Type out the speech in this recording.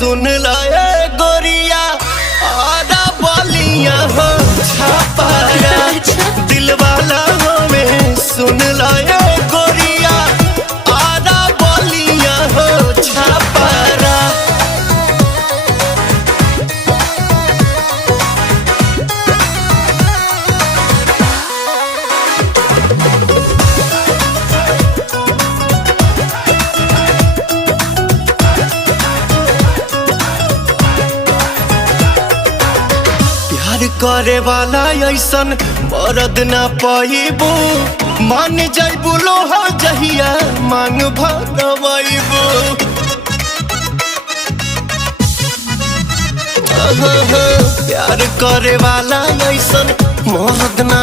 सुन लाए गोरिया आरा बलिया हो छापारा दिल वाला हमें सुन लाए गोरिया आरा बलिया हो छापारा। प्यार करे वाला ऐसन मरद ना पाइबू मान जाइबू लोहा जहिया मांग भरवाइबू। प्यार करे वाला ऐसन मरद ना